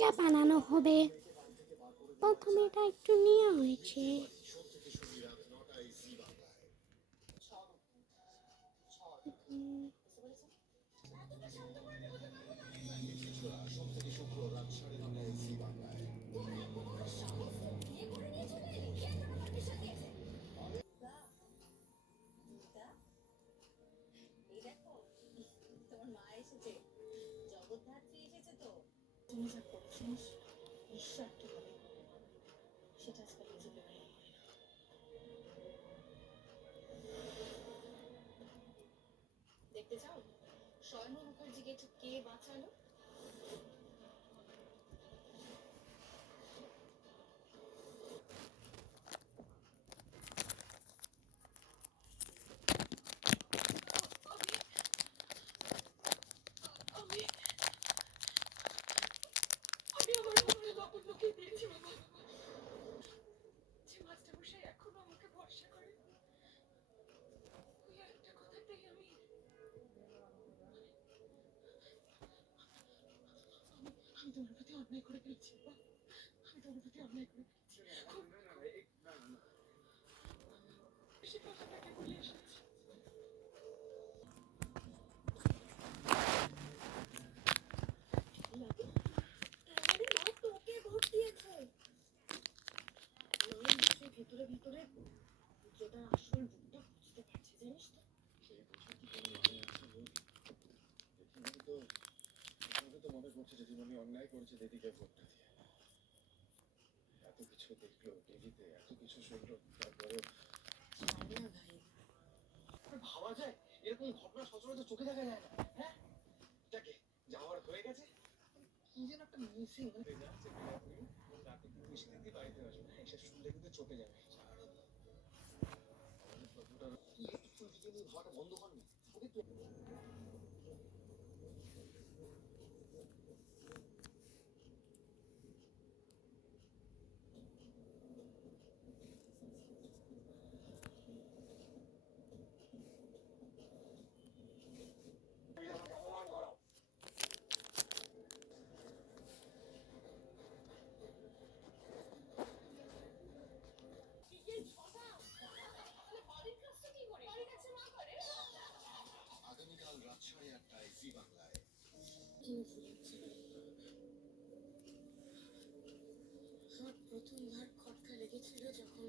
Pizza বানানো হবে। প্রথমে এটা একটু নেওয়া হয়েছে। দেখতে চাও স্বয়ম্ভু মুখার্জিকে ঠিক কে বাঁচালো? আমি আমার মনে লবণ লুকিয়ে দিয়েছি বাবা। যে মাস্টারমশাই এখনো আমাকে ভরসা করে, ওই একটা কথাতেই আমি আমি তোমার প্রতি অন্যায় করে ফেলছি বাবা। আমি তোমার প্রতি অন্যায় করে ফেলছি। সে কথাটাকে বলে এসেছি। তোকে ভোট দিয়েছে ভিতরে ভিতরে যেটা আসল রূপটা বুঝতে পারছে, জানিস তো? সেই বোঝার কি কোনো মানে আছে বল? জেঠিমাকে তো মনে করছে জেঠিমানি অন্যায় করেছে দিদিকে ভোটটা দিয়ে। এত কিছু দেখলো টিভিতে, এত কিছু শুনলো, তারপরেও জানি না ভাই, ভাবা যায় এরকম ঘটনা সচরাচর চোখে দেখা যায় না। হ্যাঁ, যাকে যাওয়ার হয়ে গেছে, কি যেন একটা মিসিং হয়ে যাচ্ছে। রাতে পুলিশ দিদি বাড়িতে আসবে, এসে শুনলে কিন্তু চোখে যাবে। কি একটু ফুল ভিডিও নিয়ে ভাবাটা বন্ধ করনি? ওকে তো আগামীকাল রাত 8:30টায় জি বাংলায়। আমার প্রথমবার খটকা লেগেছিল যখন